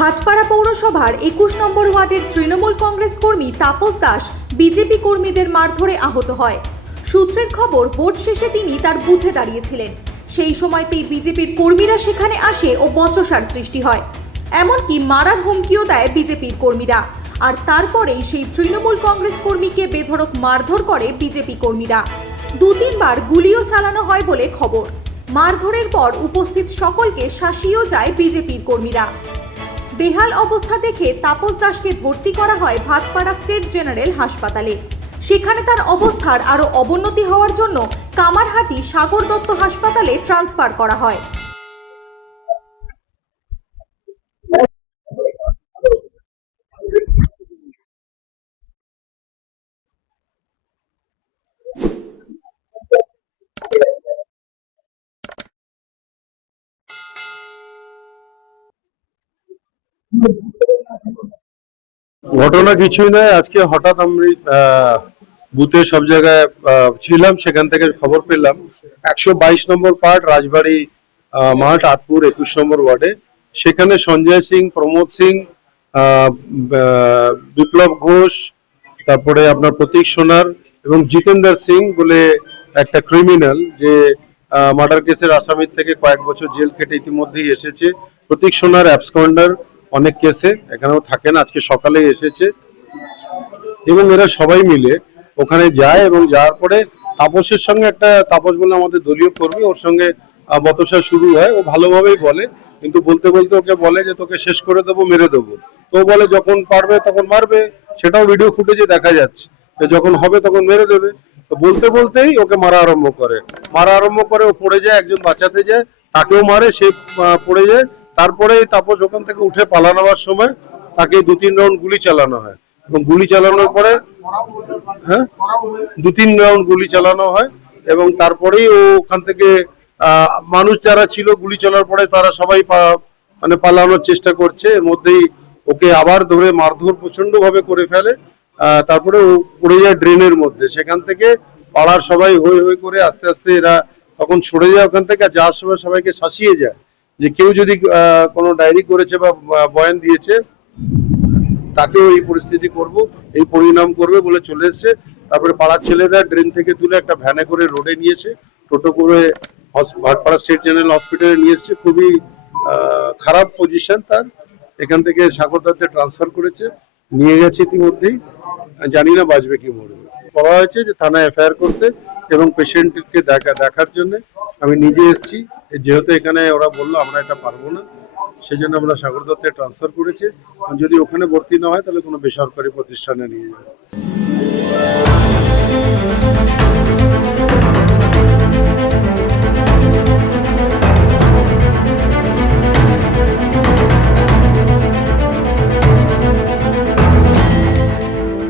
ভাটপাড়া পৌরসভার 21 নম্বর ওয়ার্ডের তৃণমূল কংগ্রেস কর্মী তাপস দাস বিজেপি কর্মীদের মারধরে আহত হয়। সূত্রের খবর, ভোট শেষে তিনি তার বুথে দাঁড়িয়েছিলেন। সেই সময়তেই বিজেপির কর্মীরা সেখানে আসে ও বচসার সৃষ্টি হয়। এমনকি মারার হুমকিও দেয় বিজেপির কর্মীরা। আর তারপরেই সেই তৃণমূল কংগ্রেস কর্মীকে বেধড়ক মারধর করে বিজেপি কর্মীরা। 2-3 বার গুলিও চালানো হয় বলে খবর। মারধরের পর উপস্থিত সকলকে শাসিয়েও যায় বিজেপির কর্মীরা। বেহাল অবস্থা দেখে তাপস দাসকে ভর্তি করা হয় ভাটপাড়া স্টেট জেনারেল হাসপাতালে। সেখানে তার অবস্থার আরও অবনতি হওয়ার জন্য কামারহাটি সাগর দত্ত হাসপাতালে ট্রান্সফার করা হয়। ঘটনা কিছুই নয়। আজকে হঠাৎ আমি বুথে সব জায়গায় ছিলাম, সেখান থেকে খবর পেলাম 122 নম্বর পার্ট রাজবাড়ি মাঠ আতপুর 21 নম্বর ওয়ার্ডে, সেখানে সঞ্জয় সিং, প্রমোদ সিং, বিপ্লব ঘোষ, তারপরে আপনার প্রতীক সোনার এবং জিতেন্দ্র সিং বলে একটা ক্রিমিনাল, যে মার্ডার কেসের আসামির থেকে কয়েক বছর জেল কেটে ইতিমধ্যেই এসেছে। প্রতীক সোনার অ্যাবসকন্ডার অনেক কেসে, এখানেও থাকেন, আজকে সকালে এসেছে এবং এরা সবাই মিলে ওখানে যায় এবং যাওয়ার পরে তাপসের সঙ্গে তাপস বলে আমাদের দলীয় কর্মী, ওর সঙ্গে বতসা শুরু হয়। ও ভালোভাবেই বলে, কিন্তু বলতে বলতে ওকে বলে যে তোকে শেষ করে দেবো, মেরে দেবো। তো বলে যখন পারবে তখন মারবে, সেটাও ভিডিও ফুটেজে দেখা যাচ্ছে, যখন হবে তখন মেরে দেবে। তো বলতে বলতেই ওকে মারা আরম্ভ করে ও পড়ে যায়, একজন বাঁচাতে যায়, তাকেও মারে, সে পড়ে যায়। তারপরে তাপস ওখান থেকে উঠে পালানোর সময় তাকে 2-3 রাউন্ড গুলি চালানো হয় এবং গুলি চালানোর পরে 2-3 রাউন্ড গুলি চালানো হয় এবং তারপরেই ও ওখান থেকে মানুষ যারা ছিল গুলি চালার পরে তারা সবাই মানে পালানোর চেষ্টা করছে। এর মধ্যেই ওকে আবার ধরে মারধর প্রচন্ড ভাবে করে ফেলে। তারপরে ও পড়ে যায় ড্রেনের মধ্যে। সেখান থেকে পাড়ার সবাই হই হই করে আস্তে আস্তে এরা তখন সরে যায় ওখান থেকে, যাওয়ার সময় সবাইকে শাসিয়ে যায় যে কেউ যদি কোনো ডায়েরি করেছে বা বয়ান দিয়েছে তাকেও এই পরিস্থিতি করব, এই পরিণাম করবে বলে চলে এসছে। তারপরে পাড়ার ছেলেরা ড্রেন থেকে তুলে একটা ভ্যানে করে রোডে নিয়েছে, টোটো করে ভাটপাড়া স্টেট জেনারেল হসপিটালে নিয়ে এসছে। খুবই খারাপ পজিশন তার, এখান থেকে সাগর দত্তে ট্রান্সফার করেছে, নিয়ে গেছে ইতিমধ্যেই, জানি না বাঁচবে কি মরবে। বলা হয়েছে যে থানায় এফআইআর করতে এবং পেশেন্টকে দেখার জন্য। আমি নিজে এসেছি, যেহেতু এখানে ওরা বললো আমরা এটা পারবো না, সেই জন্য আমরা সাগর দত্তে ট্রান্সফার করেছি। যদি ওখানে ভর্তি না হয় তাহলে কোনো বেসরকারি প্রতিষ্ঠানে নিয়ে যাবে।